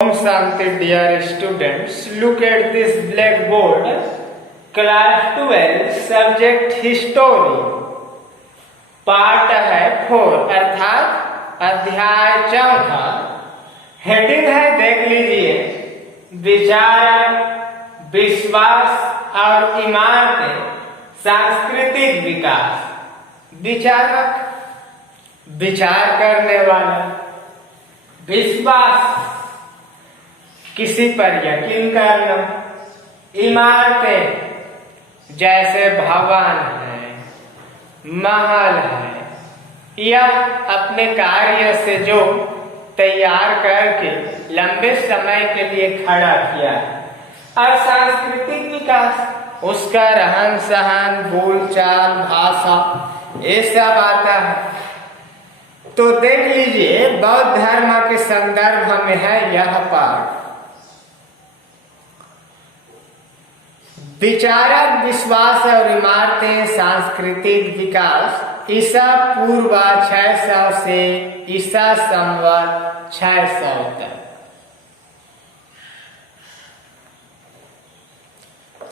Om Shanti, dear students, look at this blackboard. Class 12 subject history part है 4 अर्थात अध्याय 4। Heading है, देख लीजिए, विचार, विश्वास और इमारतें, सांस्कृतिक विकास। विचारक, विचार करने वाला। विश्वास, किसी पर यकीन करना। इमारतें, जैसे भवन है, महल है, या अपने कार्य से जो तैयार करके लंबे समय के लिए खड़ा किया। और सांस्कृतिक विकास, उसका रहन सहन, बोलचाल, भाषा, ये सब आता है। तो देख लीजिए, बौद्ध धर्म के संदर्भ में है यह पाठ। विचारक, विश्वास और इमारतें, सांस्कृतिक विकास। ईसा पूर्व 600 से ईसा संवत 600 तक।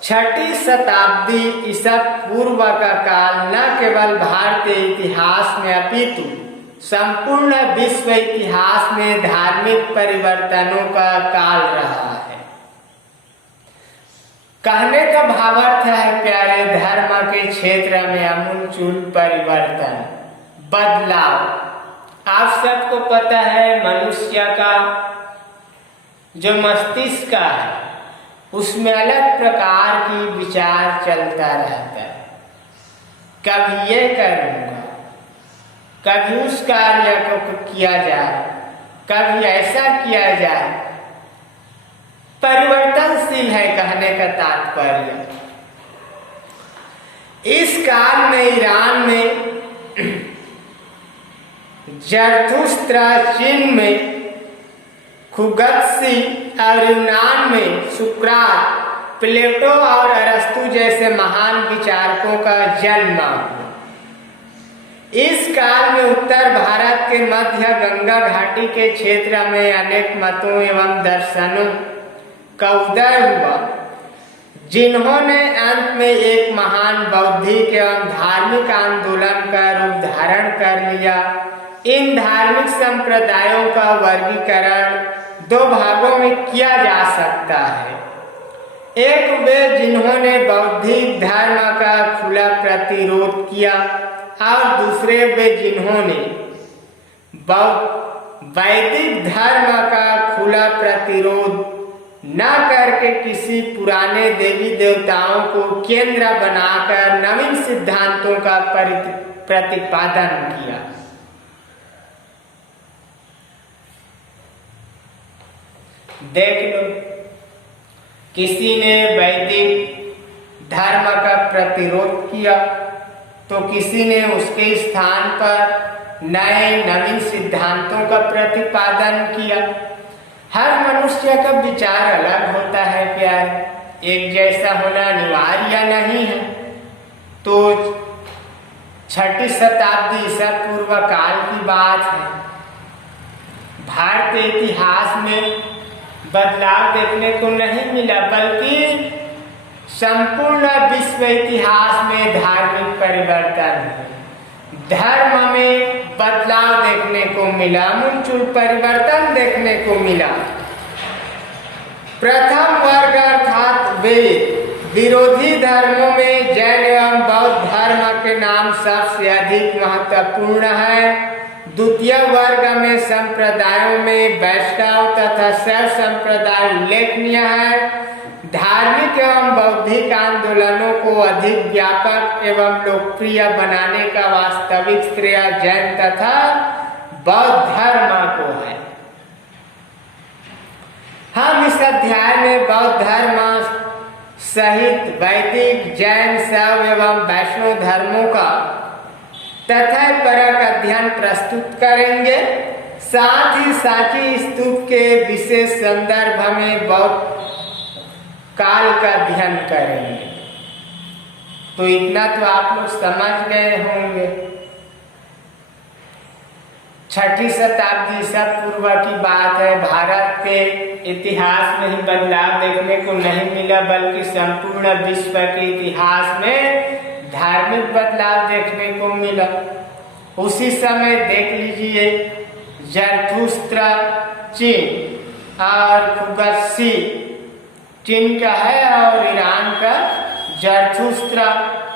6ठी शताब्दी ईसा पूर्व का काल न केवल भारतीय इतिहास में अपितु संपूर्ण विश्व इतिहास में धार्मिक परिवर्तनों का काल रहा है। कहने का भावार्थ है, प्यारे, धर्म के क्षेत्र में आमूलचूल परिवर्तन, बदलाव। आप सबको पता है, मनुष्य का जो मस्तिष्क है उसमें अलग प्रकार की विचार चलता रहता है। कभी ये करूंगा, कभी उस कार्य को किया जाए, कभी ऐसा किया जाए। परिवर्तनशील है, कहने का तात्पर्य। इस काल में ईरान में जरथुस्त्र, चीन में खुगत्सी और यूनान में सुकरात, प्लेटो और अरस्तु जैसे महान विचारकों का जन्म हुआ। इस काल में उत्तर भारत के मध्य गंगा घाटी के क्षेत्र में अनेक मतों एवं दर्शनों का उदय हुआ, जिन्होंने अंत में एक महान बौद्धिक एवं धार्मिक आंदोलन का रूप धारण कर लिया। इन धार्मिक संप्रदायों का वर्गीकरण 2 भागों में किया जा सकता है। एक वे जिन्होंने बौद्धिक धर्म का खुला प्रतिरोध किया, और दूसरे वे जिन्होंने वैदिक धर्म का खुला प्रतिरोध न करके किसी पुराने देवी देवताओं को केंद्र बनाकर नवीन सिद्धांतों का प्रतिपादन किया। देख लो, किसी ने वैदिक धर्म का प्रतिरोध किया, तो किसी ने उसके स्थान पर नए नवीन सिद्धांतों का प्रतिपादन किया। हर मनुष्य का विचार अलग होता है, प्यार, एक जैसा होना अनिवार्य नहीं है। तो 6ठी शताब्दी ईसा पूर्व काल की बात है। भारतीय इतिहास में बदलाव देखने को नहीं मिला, बल्कि संपूर्ण विश्व इतिहास में धार्मिक परिवर्तन, धर्म में बदलाव देखने को मिला, आमूलचूल परिवर्तन देखने को मिला। प्रथम वर्ग अर्थात वेद विरोधी धर्मों में जैन एवं बौद्ध धर्म के नाम सबसे अधिक महत्वपूर्ण है। द्वितीय वर्ग में संप्रदायों में वैष्णव तथा शैव संप्रदाय उल्लेखनीय है। धार्मिक एवं बौद्धिक आंदोलनों को अधिक व्यापक एवं लोकप्रिय बनाने का वास्तविक श्रेय जैन तथा बौद्ध धर्म को है। हम इस अध्याय में बौद्ध धर्म सहित वैदिक, जैन, शैव एवं वैष्णव धर्मों का तथ्यपरक अध्ययन प्रस्तुत करेंगे। साथ ही सांची स्तूप के विशेष संदर्भ में बौद्ध काल का अध्ययन करेंगे। तो इतना तो आप लोग समझ गए होंगे। छठी शताब्दी ईसा पूर्व की बात है। भारत के इतिहास में ही बदलाव देखने को नहीं मिला, बल्कि संपूर्ण विश्व के इतिहास में धार्मिक बदलाव देखने को मिला। उसी समय देख लीजिए, ज़रथुस्त्र चीन और खुगसी चीन का है और ईरान का ज़रथुस्त्र,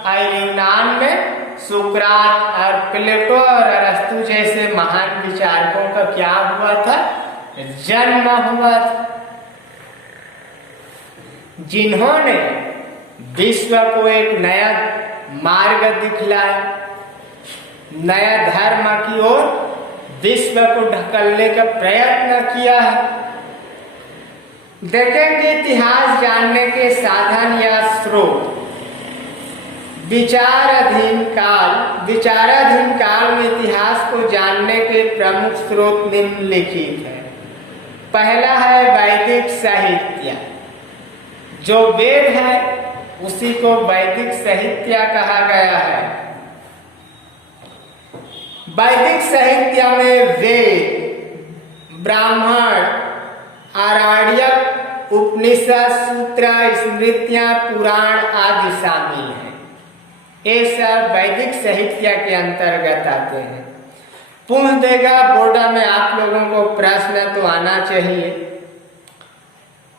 और यूनान में सुकरात और प्लेटो और अरस्तु जैसे महान विचारकों का क्या हुआ था, जन्म हुआ था, जिन्होंने विश्व को एक नया मार्ग दिखलाया, नया धर्म की ओर विश्व को ढकलने का प्रयत्न किया है। देखेंगे इतिहास जानने के साधन या स्रोत। विचाराधीन काल में इतिहास को जानने के प्रमुख स्रोत निम्नलिखित है। पहला है वैदिक साहित्य। जो वेद है उसी को वैदिक साहित्य कहा गया है। वैदिक साहित्य में वेद, ब्राह्मण, आरण्यक, उपनिषद, सूत्र, स्मृतियां, पुराण आदि शामिल हैं। ये सब वैदिक साहित्य के अंतर्गत आते हैं। पूछ देगा बोर्ड में आप लोगों को प्रश्न तो आना चाहिए,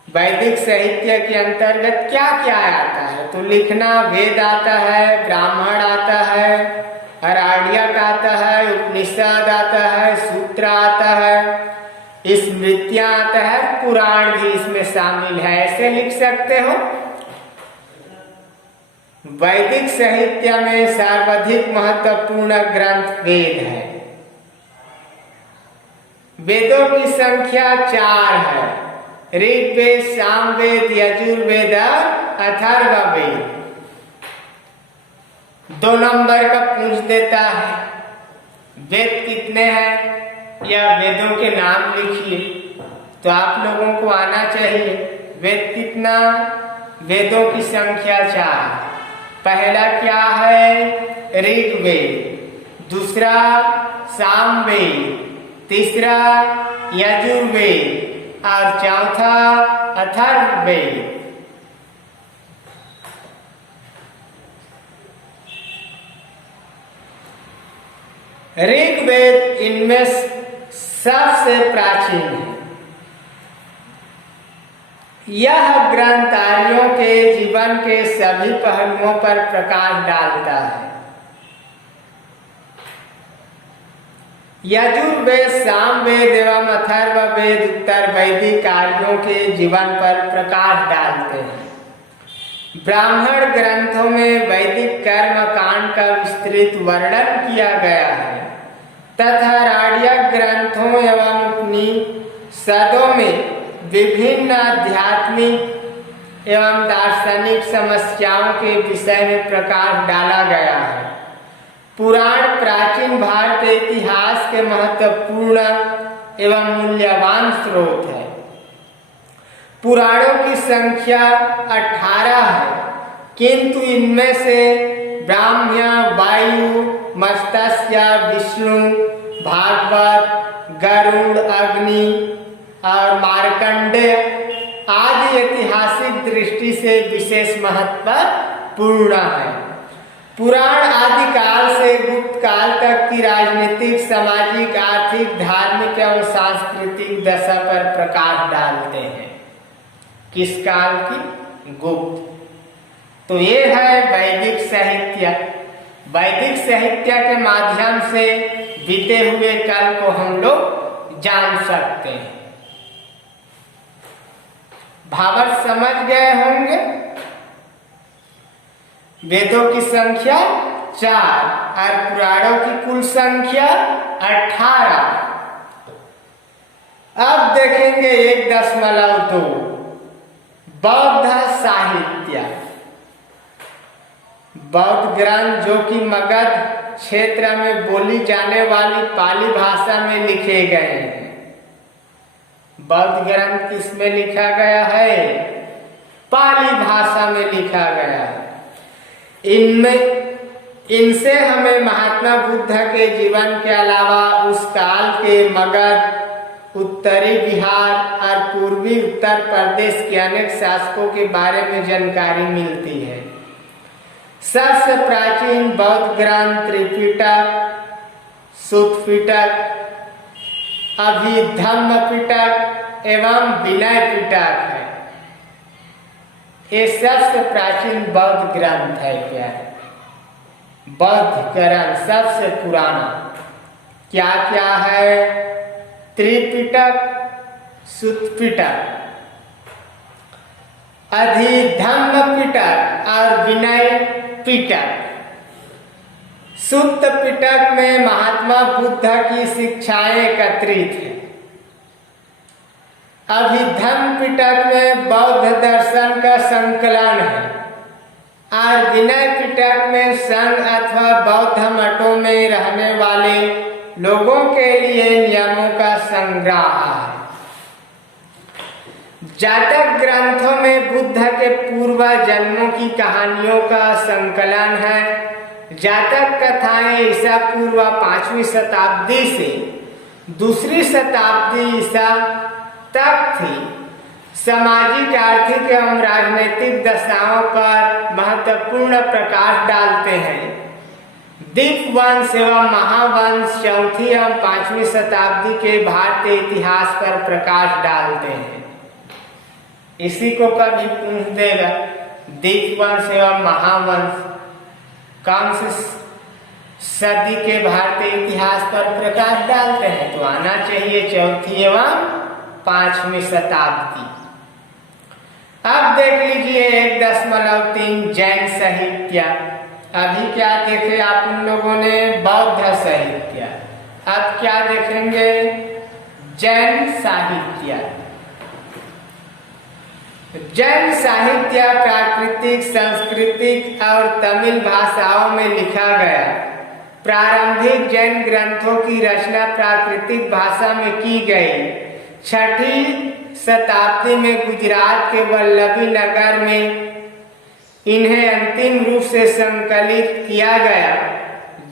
वैदिक साहित्य के अंतर्गत क्या क्या आता है, तो लिखना वेद आता है, ब्राह्मण आता है, आरण्यक आता है, उपनिषद आता है, सूत्र आता है, स्मृतियां आता है, पुराण भी इसमें शामिल है। ऐसे लिख सकते हो। वैदिक साहित्य में सर्वाधिक महत्वपूर्ण ग्रंथ वेद है। वेदों की संख्या 4 है। ऋग्वेद, सामवेद, यजुर्वेद, अथर्ववेद। 2 नंबर का पूछ देता है, वेद कितने हैं या वेदों के नाम लिखिए, तो आप लोगों को आना चाहिए वेद कितना। वेदों की संख्या 4। पहला क्या है, ऋग्वेद, दूसरा सामवेद, तीसरा यजुर्वेद और चौथा अथर्ववेद। ऋग्वेद इनमें सबसे प्राचीन है। यह ग्रंथ आर्यों के जीवन के सभी पहलुओं पर प्रकाश डालता है। यजुर्वेद, सामवेद एवं अथर्ववेद उत्तर वैदिक आर्यों के जीवन पर प्रकाश डालते हैं। ब्राह्मण ग्रंथों में वैदिक कर्म कांड का विस्तृत वर्णन किया गया है तथा आर्यक ग्रंथों एवं उपनिषदों में विभिन्न आध्यात्मिक एवं दार्शनिक समस्याओं के विषय में प्रकाश डाला गया है। पुराण प्राचीन भारतीय इतिहास के महत्वपूर्ण एवं मूल्यवान स्रोत है। पुराणों की संख्या 18 है, किंतु इनमें से ब्राह्मण, वायु, मत्स्य, विष्णु, भागवत, गरुड़, अग्नि और मार्कंडेय आदि ऐतिहासिक दृष्टि से विशेष महत्वपूर्ण है। पुराण आदि काल से गुप्त काल तक की राजनीतिक, सामाजिक, आर्थिक, धार्मिक एवं सांस्कृतिक दशा पर प्रकाश डालते हैं। किस काल की? गुप्त। तो ये है वैदिक साहित्य। वैदिक साहित्य के माध्यम से बीते हुए कल को हम लोग जान सकते हैं। भावार्थ समझ गए होंगे। वेदों की संख्या 4 और पुराणों की कुल संख्या 18। अब देखेंगे 1.2 बौद्ध साहित्य। बौद्ध ग्रंथ जो कि मगध क्षेत्र में बोली जाने वाली पाली भाषा में लिखे गए हैं। बौद्ध ग्रंथ किसमें लिखा गया है? पाली भाषा में लिखा गया है। इनमें इनसे हमें महात्मा बुद्ध के जीवन के अलावा उस काल के मगध, उत्तरी बिहार और पूर्वी उत्तर प्रदेश के अनेक शासकों के बारे में जानकारी मिलती है। सबसे प्राचीन बौद्ध ग्रंथ त्रिपिटक, सुत्त पिटक, अभिधम्म पिटक एवं विनय पिटक है। ये सबसे प्राचीन बौद्ध ग्रंथ है। क्या है? बौद्ध ग्रंथ सबसे पुराना क्या क्या है? त्रिपिटक, सुत्त पिटक, अधिधम्म पिटक और विनय पिटक। सुत्त पिटक में महात्मा बुद्ध की शिक्षाएं एकत्रित हैं। अभिधम्म पिटक में बौद्ध दर्शन का संकलन है और विनय पिटक में संघ अथवा बौद्ध मठों में रहने वाले लोगों के लिए नियमों का संग्रह है। जातक ग्रंथों में बुद्ध के पूर्व जन्मों की कहानियों का संकलन है। जातक कथाएं ईसा पूर्व 5वीं शताब्दी से 2री शताब्दी ईसा तक थी। सामाजिक, आर्थिक एवं राजनीतिक दशाओं पर महत्वपूर्ण प्रकाश डालते हैं। दीपवंश एवं महावंश 4वीं एवं 5वीं शताब्दी के भारतीय इतिहास पर प्रकाश डालते हैं। इसी को कभी पूछ देगा, दीपवंश एवं महावंश कौन से सदी के भारतीय इतिहास पर प्रकाश डालते हैं? तो आना चाहिए 4वीं एवं 5वीं शताब्दी। अब देख लीजिए 1.3 जैन साहित्य। अभी क्या देखे आप उन लोगों ने? बौद्ध साहित्य। अब क्या देखेंगे? जैन साहित्य। जैन साहित्य प्राकृतिक, सांस्कृतिक और तमिल भाषाओं में लिखा गया। प्रारंभिक जैन ग्रंथों की रचना प्राकृतिक भाषा में की गई। 6वीं शताब्दी में गुजरात के वल्लभी नगर में इन्हें अंतिम रूप से संकलित किया गया।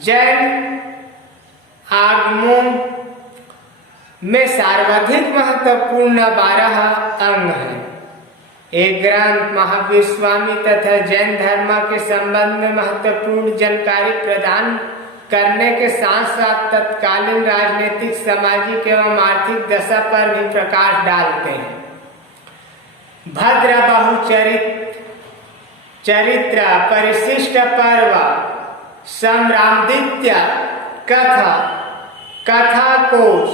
जैन आगमों में सर्वाधिक महत्वपूर्ण 12 अंग हैं। एक ग्रंथ महावीर स्वामी तथा जैन धर्म के संबंध में महत्वपूर्ण जानकारी प्रदान करने के साथ साथ तत्कालीन राजनीतिक, सामाजिक एवं आर्थिक दशा पर भी प्रकाश डालते हैं। भद्र चरित्र, परिशिष्ट पर्व, सम्रामदित्य कथा, कथा कोश,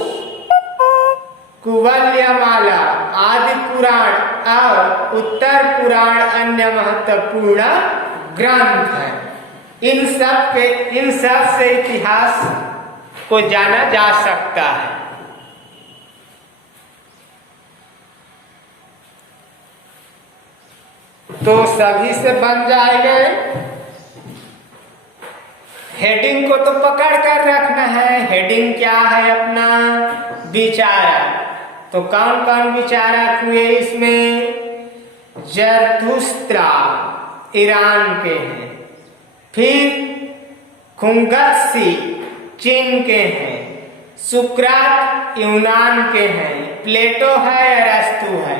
कुवल्यमाला आदि पुराण और उत्तर पुराण अन्य महत्वपूर्ण ग्रंथ हैं। इन सब से इतिहास को जाना जा सकता है। तो सभी से बन जाएंगे। हेडिंग को तो पकड़ कर रखना है। हेडिंग क्या है अपना? विचारक। तो कौन कौन विचारक हुए इसमें? जरथुस्त्रा ईरान के हैं, फिर खुंगत्सी चीन के हैं, सुकरात यूनान के हैं, प्लेटो है, अरस्तु है।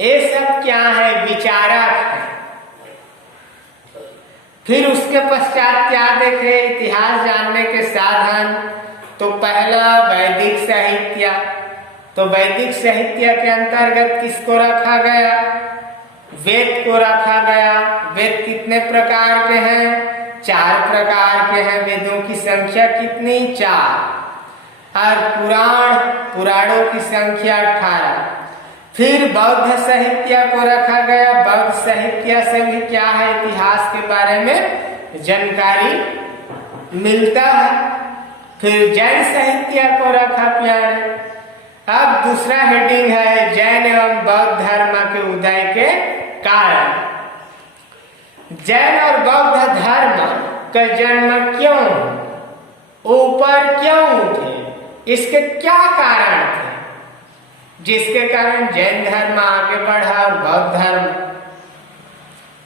ये सब क्या है? विचारक है। फिर उसके पश्चात क्या देखे? इतिहास जानने के साधन। तो पहला वैदिक साहित्य। तो वैदिक साहित्य के अंतर्गत किसको रखा गया? वेद को रखा गया। वेद कितने प्रकार के हैं? 4 प्रकार के हैं। वेदों की संख्या कितनी? 4। और पुराणों की संख्या 18। फिर बौद्ध साहित्य को रखा गया। बौद्ध साहित्य से भी क्या है? इतिहास के बारे में जानकारी मिलता है। फिर जैन साहित्य को रखा प्यारे। अब दूसरा हेडिंग है जैन एवं बौद्ध धर्म के उदय के कारण। जैन और बौद्ध धर्म का जन्म क्यों, ऊपर क्यों उठे? इसके क्या कारण थे जिसके कारण जैन धर्म आगे बढ़ा और बौद्ध धर्म?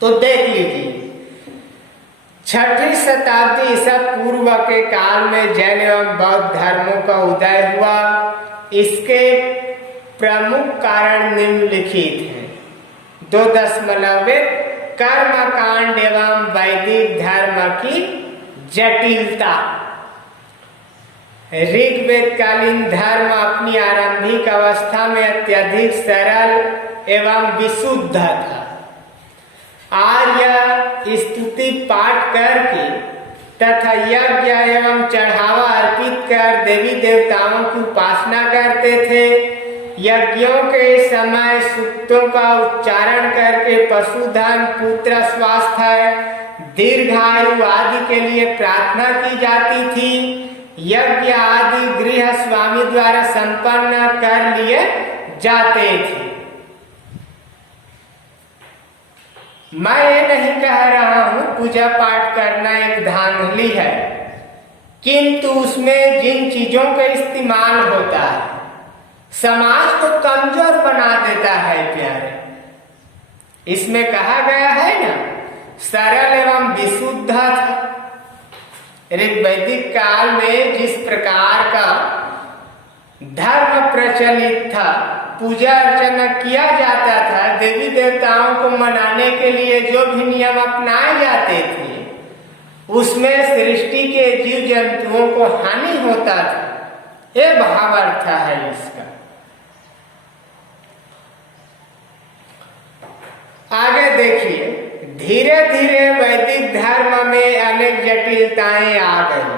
तो देख लीजिए, छठी शताब्दी ईसा पूर्व के काल में जैन एवं बौद्ध धर्मों का उदय हुआ। इसके प्रमुख कारण निम्नलिखित हैं। 2 कर्म कांड एवं वैदिक धर्म की जटिलता। ऋग्वेद कालीन धर्म अपनी आरंभिक अवस्था में अत्यधिक सरल एवं विशुद्ध था। आर्य स्तुति पाठ करके तथा यज्ञ एवं चढ़ावा अर्पित कर देवी देवताओं की उपासना करते थे। यज्ञों के समय सूक्तों का उच्चारण करके पशुधन, पुत्र स्वास्थ्य, दीर्घायु आदि के लिए प्रार्थना की जाती थी। यज्ञ आदि गृह स्वामी द्वारा संपन्न कर लिए जाते थे। मैं ये नहीं कह रहा हूं पूजा पाठ करना एक धांधली है, किंतु उसमें जिन चीजों का इस्तेमाल होता है समाज को कमजोर बना देता है प्यारे। इसमें कहा गया है ना, सरल एवं विशुद्ध था। ऋग्वैदिक काल में जिस प्रकार का धर्म प्रचलित था, पूजा अर्चना किया जाता था, देवी देवताओं को मनाने के लिए जो भी नियम अपनाए जाते थे, उसमें सृष्टि के जीव जंतुओं को हानि होता था। ये भावार्थ है इसका। आगे देखिए, धीरे धीरे वैदिक धर्म में अनेक जटिलताएं आ गई।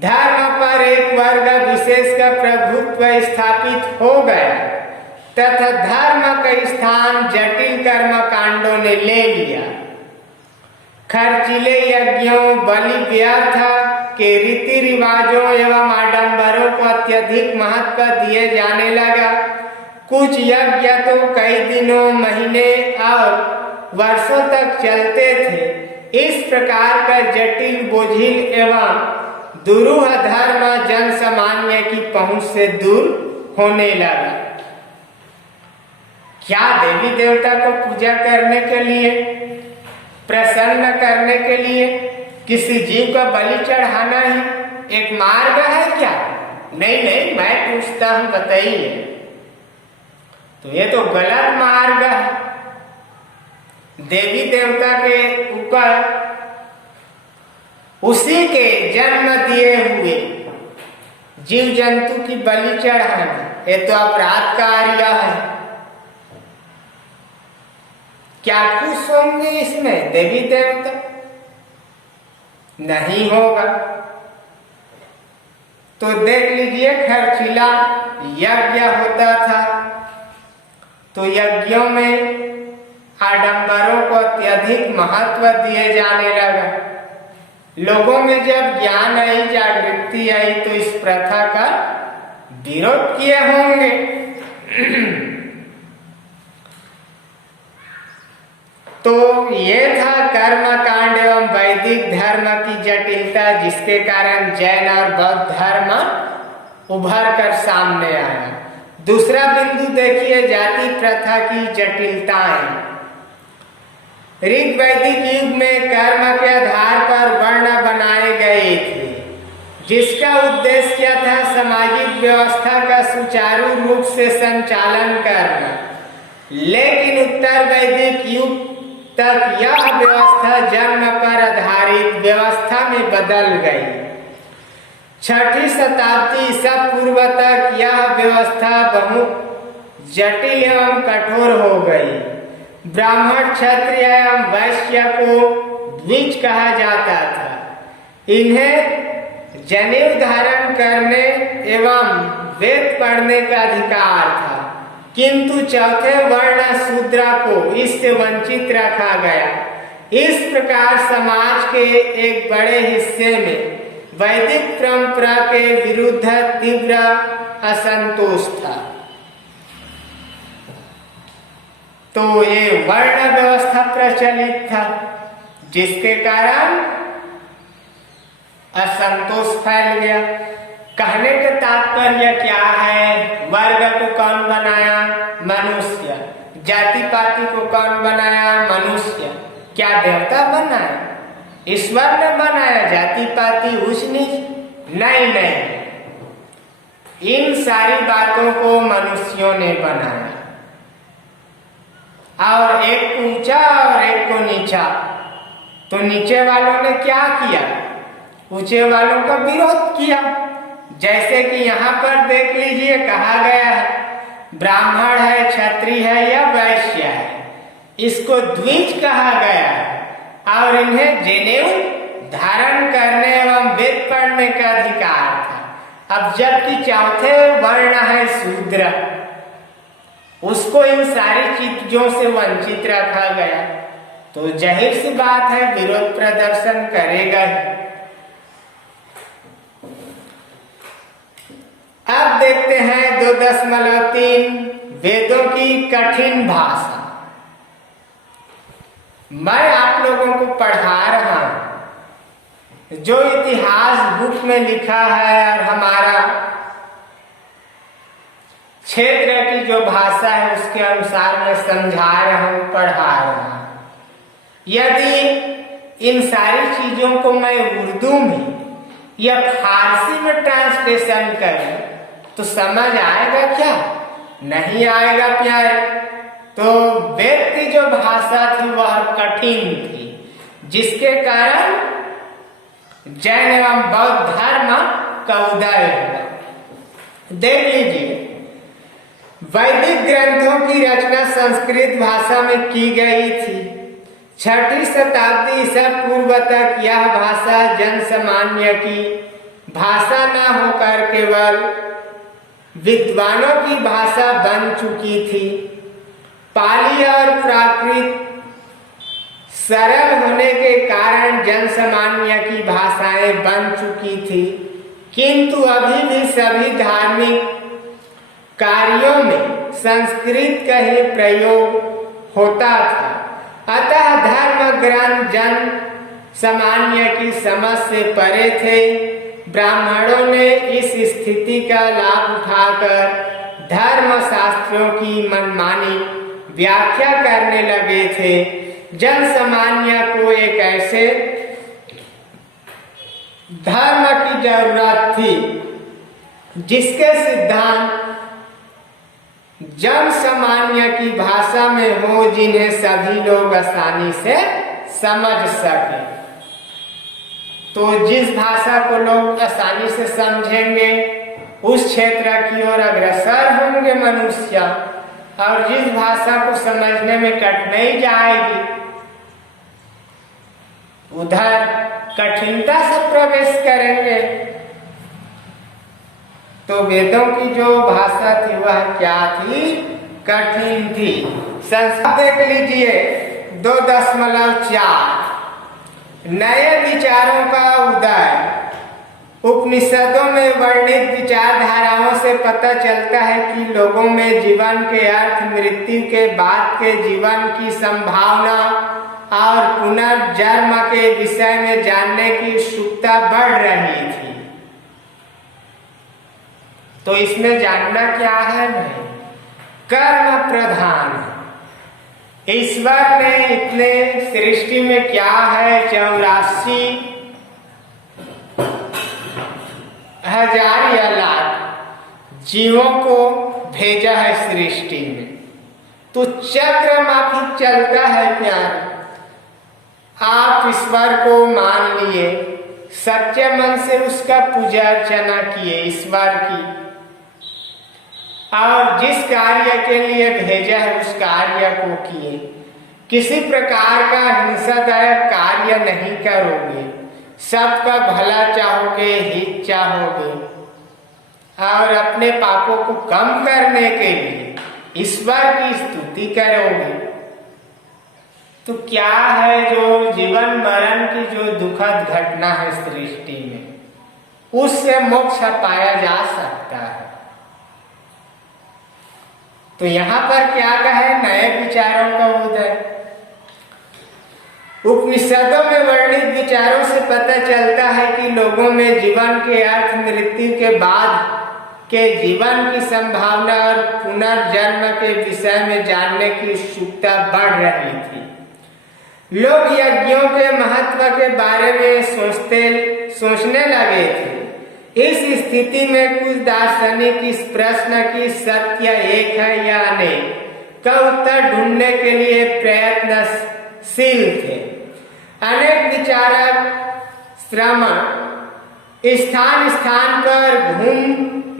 धर्म पर एक वर्ग विशेष का प्रभुत्व स्थापित हो गया तथा धर्म का स्थान जटिल कर्म कांडों ने ले लिया। खर्चीले यज्ञों, बलि व्यर्थ के रीति रिवाजों एवं आडंबरों को अत्यधिक महत्व दिए जाने लगा। कुछ यज्ञ तो कई दिनों, महीने और वर्षों तक चलते थे। इस प्रकार का जटिल, बोझिल एवं दुरूह धर्म जन सामान्य की पहुंच से दूर होने लगा। क्या देवी देवता को पूजा करने के लिए, प्रसन्न करने के लिए किसी जीव का बलि चढ़ाना ही एक मार्ग है क्या? नहीं नहीं, मैं पूछता हूं, बताइए। तो ये तो गलत मार्ग है। देवी देवता के ऊपर उसी के जन्म दिए हुए जीव जंतु की बलि चढ़ाना, ये तो अपराध कार्य है। क्या खुश होंगे इसमें देवी देवता? नहीं होगा। तो देख लीजिए, खर्चीला यज्ञ होता था तो यज्ञों में आडंबरों को अत्यधिक महत्व दिए जाने लगा। लोगों में जब ज्ञान आई, जागृति आई, तो इस प्रथा का विरोध किए होंगे। तो ये था कर्म कांड एवं वैदिक धर्म की जटिलता, जिसके कारण जैन और बौद्ध धर्म उभर कर सामने आया। दूसरा बिंदु देखिए, जाति प्रथा की जटिलताएं। ऋग्वैदिक युग में कर्म के आधार पर वर्ण बनाए गए थे, जिसका उद्देश्य क्या था? सामाजिक व्यवस्था का सुचारू रूप से संचालन करना। लेकिन उत्तर वैदिक युग तक यह व्यवस्था जन्म पर आधारित व्यवस्था में बदल गई। छठी शताब्दी ईसा पूर्व तक यह व्यवस्था बहुत जटिल एवं कठोर हो गई। ब्राह्मण, क्षत्रिय एवं वैश्य को द्विज कहा जाता था। इन्हें जनेऊ धारण करने एवं वेद पढ़ने का अधिकार था, किंतु चौथे वर्ण शूद्र को इससे वंचित रखा गया। इस प्रकार समाज के एक बड़े हिस्से में वैदिक परंपरा के विरुद्ध तीव्र असंतोष था। तो ये वर्ण व्यवस्था प्रचलित था, जिसके कारण असंतोष फैल गया। कहने का तात्पर्य क्या है? वर्ग को कौन बनाया? मनुष्य। जाति पाति को कौन बनाया? मनुष्य। क्या देवता बनाया? ईश्वर ने बनाया, जाति पाति ऊंच नीच नहीं। इन सारी बातों को मनुष्यों ने बनाया, और एक को ऊंचा और एक को नीचा। तो नीचे वालों ने क्या किया? ऊंचे वालों का विरोध किया। जैसे कि यहाँ पर देख लीजिए, कहा गया है ब्राह्मण है, क्षत्रिय है या वैश्य है, इसको द्विज कहा गया है, और इन्हें जनेऊ धारण करने एवं वेद पढ़ने का अधिकार था। अब जबकि चौथे वर्ण है शूद्र, उसको इन सारी चीजों से वंचित रखा गया, तो जाहिर सी बात है विरोध प्रदर्शन करेगा ही। अब देखते हैं 2.3 वेदों की कठिन भाषा। मैं आप लोगों को पढ़ा रहा हूं जो इतिहास बुक में लिखा है, और हमारा क्षेत्र की जो भाषा है उसके अनुसार मैं समझा रहा हूं, पढ़ा रहा हूं। यदि इन सारी चीजों को मैं उर्दू में या फारसी में ट्रांसलेशन करूं तो समझ आएगा क्या? नहीं आएगा प्यारे। तो वेद की जो भाषा थी वह कठिन थी, जिसके कारण जैन एवं बौद्ध धर्म का उदय हुआ। देख लीजिए, वैदिक ग्रंथों की रचना संस्कृत भाषा में की गई थी। 6वीं शताब्दी ईसा पूर्व तक यह भाषा जन सामान्य की भाषा न होकर केवल विद्वानों की भाषा बन चुकी थी। पाली और प्राकृत सरल होने के कारण जन सामान्य की भाषाएं बन चुकी थी, किंतु अभी भी सभी धार्मिक कार्यों में संस्कृत का ही प्रयोग होता था। अतः धर्म ग्रंथ जन सामान्य की समझ से परे थे। ब्राह्मणों ने इस स्थिति का लाभ उठाकर धर्म शास्त्रों की मनमानी व्याख्या करने लगे थे। जन सामान्य को एक ऐसे धर्म की जरूरत थी जिसके सिद्धांत जन सामान्य की भाषा में हो, जिन्हें सभी लोग आसानी से समझ सके। तो जिस भाषा को लोग आसानी से समझेंगे उस क्षेत्र की ओर अग्रसर होंगे मनुष्य, और जिस भाषा को समझने में कठिनाई जाएगी उधर कठिनता से प्रवेश करेंगे। तो वेदों की जो भाषा थी वह क्या थी? कठिन थी। संस्कृत देख लीजिए 2.4 नए विचारों का उदय। उपनिषदों में वर्णित विचारधाराओं से पता चलता है कि लोगों में जीवन के अर्थ, मृत्यु के बाद के जीवन की संभावना और पुनर्जन्म के विषय में जानने की उत्सुकता बढ़ रही थी। तो इसमें जानना क्या है भाई? कर्म प्रधान है। ईश्वर ने इतने सृष्टि में क्या है 84,000 या लाख जीवों को भेजा है सृष्टि में। तो चक्र माफिक चलता है प्यार। आप ईश्वर को मान लिए, सच्चे मन से उसका पूजा अर्चना किए ईश्वर की, और जिस कार्य के लिए भेजा है उस कार्य को किए। किसी प्रकार का हिंसादायक कार्य नहीं करोगे, सबका भला चाहोगे, हित चाहोगे, और अपने पापों को कम करने के लिए ईश्वर की स्तुति करोगे। तो क्या है जो जीवन मरण की जो दुखद घटना है सृष्टि में, उससे मोक्ष पाया जा सकता है। तो यहाँ पर क्या कहे? नए विचारों का उदय। उपनिषदों में वर्णित विचारों से पता चलता है कि लोगों में जीवन के अर्थ, मृत्यु के बाद के जीवन की संभावना और पुनर्जन्म के विषय में जानने की उत्सुकता बढ़ रही थी। लोग यज्ञों के महत्व के बारे में सोचने लगे थे। इस स्थिति में कुछ दार्शनिक इस प्रश्न की सत्य एक है या नहीं का उत्तर ढूंढने के लिए प्रयत्नशील थे। अनेक विचारक श्रमण स्थान स्थान पर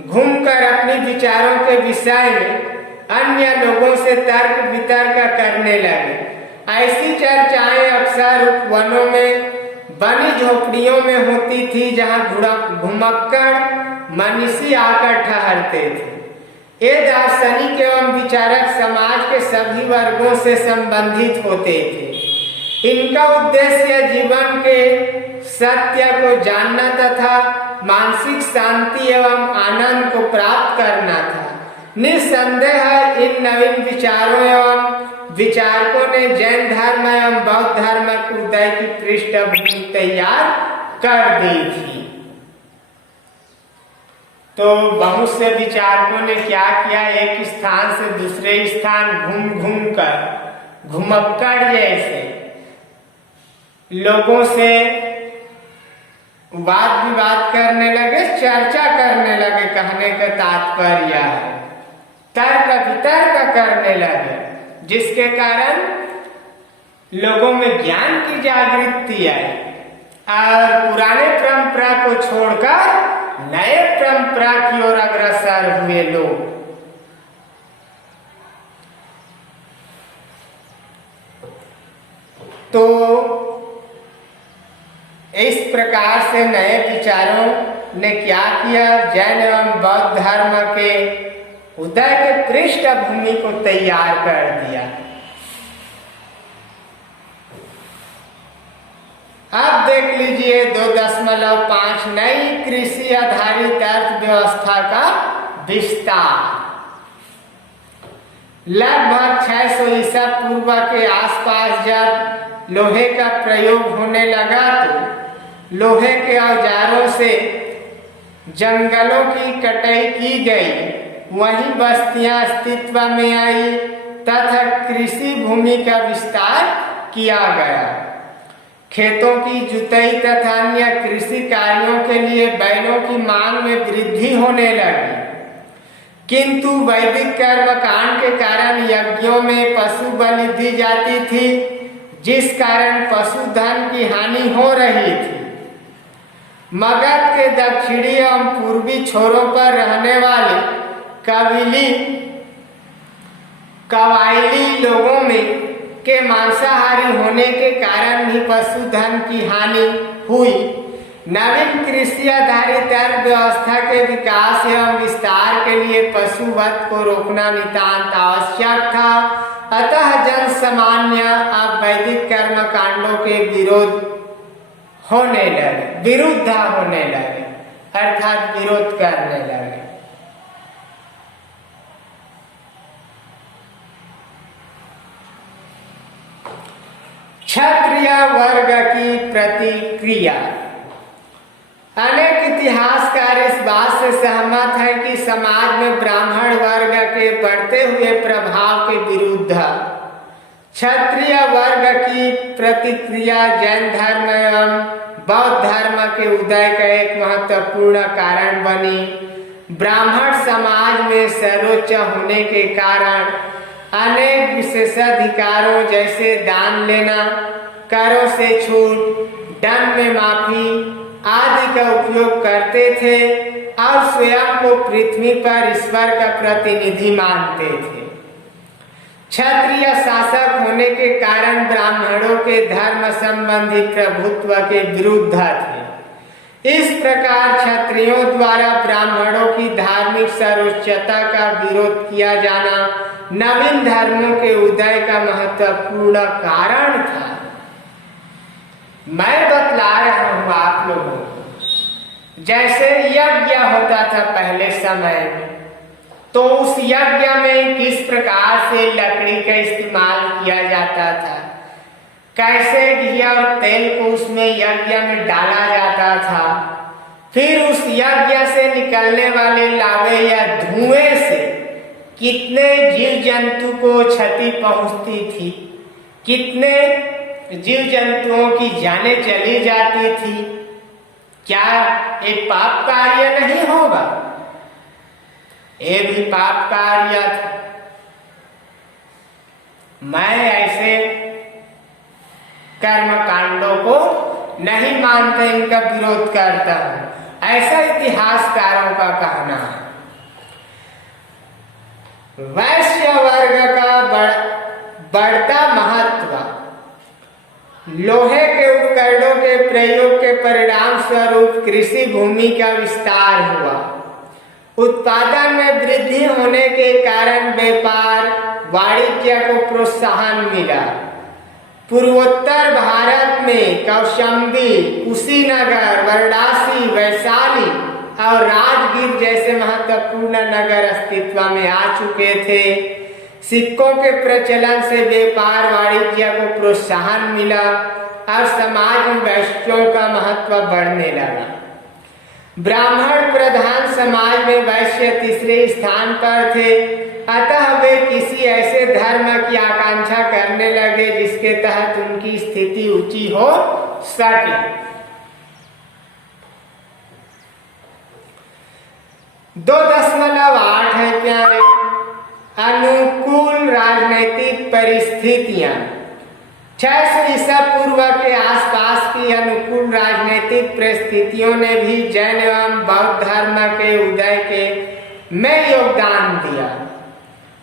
घूम कर अपने विचारों के विषय में अन्य लोगों से तर्क वितर्क करने लगे। ऐसी चर्चाएं अक्सर उपवनों में बनी झोपड़ियों में होती थी, जहां घुमक्कड़ मनीषी आकर ठहरते थे। ये दार्शनिक एवं विचारक समाज के सभी वर्गों से संबंधित होते थे। इनका उद्देश्य जीवन के सत्य को जानना तथा मानसिक शांति एवं आनंद को प्राप्त करना था। निस्संदेह इन नवीन विचारों एवं विचारकों ने जैन धर्म एवं बौद्ध धर्म के उदय की पृष्ठभूमि तैयार कर दी थी। तो बहुत से विचारकों ने क्या किया, एक स्थान से दूसरे स्थान घूम कर घुमक्कड़ जैसे लोगों से वाद विवाद करने लगे, चर्चा करने लगे। कहने का तात्पर्य है तर्क वितर्क करने लगे, जिसके कारण लोगों में ज्ञान की जागृति आई और पुराने परंपरा को छोड़कर नए परंपरा की ओर अग्रसर हुए लोग। तो इस प्रकार से नए विचारों ने क्या किया, जैन एवं बौद्ध धर्म के उदय के पृष्ठभूमि को तैयार कर दिया। अब देख लीजिए 2.5 नई कृषि आधारित अर्थव्यवस्था का विस्तार। लगभग 600 ईसा पूर्व के आसपास जब लोहे का प्रयोग होने लगा तो लोहे के औजारों से जंगलों की कटाई की गई, वहीं बस्तियां अस्तित्व में आई तथा कृषि भूमि का विस्तार किया गया। खेतों की जुताई तथा अन्य कृषि कार्यों के लिए बैलों की मांग में वृद्धि होने लगी, किंतु वैदिक कर्मकांड के कारण यज्ञों में पशु बलि दी जाती थी, जिस कारण पशुधन की हानि हो रही थी। मगध के दक्षिणी एवं पूर्वी छोरों पर रहने वाले कबायली लोगों में के मांसाहारी होने के कारण भी पशुधन की हानि हुई। नवीन कृषि आधारित अर्थव्यवस्था के विकास एवं विस्तार के लिए पशुवध को रोकना नितांत आवश्यक था। अतः जन सामान्य अब वैदिक कर्म कांडों के विरुद्ध होने लगे, अर्थात विरोध करने लगे। क्षत्रिय वर्ग की प्रतिक्रिया। अनेक इतिहासकार इस बात से सहमत हैं कि समाज में ब्राह्मण वर्ग के बढ़ते हुए प्रभाव के विरुद्ध क्षत्रिय वर्ग की प्रतिक्रिया जैन धर्म एवं बौद्ध धर्म के उदय का एक महत्वपूर्ण कारण बनी। ब्राह्मण समाज में सर्वोच्च होने के कारण अनेक विशेषाधिकारों जैसे दान लेना, करों से छूट, दंड में माफी आदि का उपयोग करते थे और स्वयं को पृथ्वी पर ईश्वर का प्रतिनिधि मानते थे। क्षत्रिय शासक होने के कारण ब्राह्मणों के धर्म संबंधी प्रभुत्व के विरुद्ध थे। इस प्रकार क्षत्रियों द्वारा ब्राह्मणों की धार्मिक सर्वोच्चता का विरोध किया जाना नवीन धर्मों के उदय का महत्वपूर्ण कारण था। मैं बतला रहा हूं आप लोगों को, जैसे यज्ञ होता था पहले समय में, तो उस यज्ञ में किस प्रकार से लकड़ी का इस्तेमाल किया जाता था, कैसे घी और तेल को उसमें यज्ञ में डाला जाता था, फिर उस यज्ञ से निकलने वाले लावे या धुएं से कितने जीव जंतु को क्षति पहुंचती थी, कितने जीव जंतुओं की जानें चली जाती थी, क्या ये पाप कार्य नहीं होगा? ये भी पाप कार्य था। मैं ऐसे कर्म कांडों को नहीं मानते, इनका विरोध करता हूं, ऐसा इतिहासकारों का कहना है। वैश्य वर्ग का बढ़ता महत्व, लोहे के उपकरणों के प्रयोग के परिणाम स्वरूप कृषि भूमि का विस्तार हुआ। उत्पादन में वृद्धि होने के कारण व्यापार वाणिज्य को प्रोत्साहन मिला। पूर्वोत्तर भारत में कौशाम्बी, कुशीनगर, वाराणसी, वैशाली और राजगीर जैसे महत्वपूर्ण नगर अस्तित्व में आ चुके थे। सिक्कों के प्रचलन से व्यापार वाणिज्य को प्रोत्साहन मिला और समाज में वैश्यों का महत्व बढ़ने लगा। ब्राह्मण प्रधान समाज में वैश्य तीसरे स्थान पर थे, अतः वे किसी ऐसे धर्म की आकांक्षा करने लगे जिसके तहत उनकी स्थिति ऊंची हो सके। 2.8 है प्यारे। अनुकूल राजनीतिक परिस्थितियां। 600 ईसा पूर्व के आसपास की अनुकूल राजनीतिक परिस्थितियों ने भी जैन एवं बौद्ध धर्म के उदय के में योगदान दिया।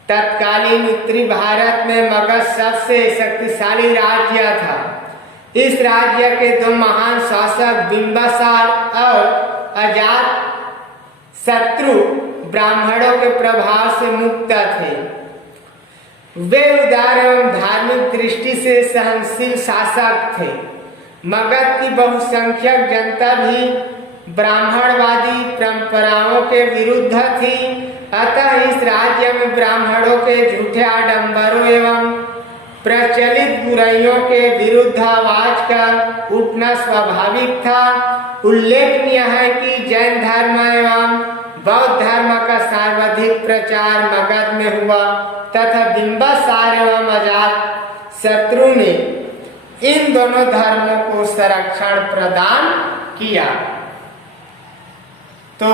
तत्कालीन उत्तरी भारत में मगध सबसे शक्तिशाली राज्य था। इस राज्य के दो महान शासक बिंबिसार और अजात शत्रु ब्राह्मणों के प्रभाव से मुक्त थे। वे उदार एवं धार्मिक दृष्टि से सहनशील शासक थे। मगध की बहुसंख्यक जनता भी ब्राह्मणवादी परंपराओं के विरुद्ध थी, अतः इस राज्य में ब्राह्मणों के झूठे आडंबरों एवं प्रचलित बुराइयों के विरुद्ध आवाज का उठना स्वाभाविक था। उल्लेखनीय है कि जैन धर्म एवं बौद्ध धर्म का सर्वाधिक प्रचार मगध में हुआ तथा बिंबिसार एवं अजात शत्रु ने इन दोनों धर्मों को संरक्षण प्रदान किया। तो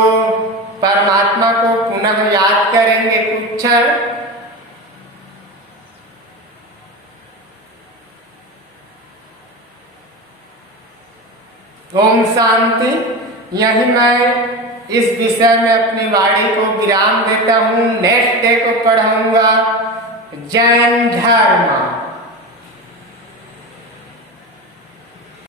परमात्मा को पुनः याद करेंगे कुछ क्षण। ओम शांति। यही मैं इस विषय में अपनी वाणी को विराम देता हूँ। नेक्स्ट डे को पढ़ाऊंगा जैन धर्म।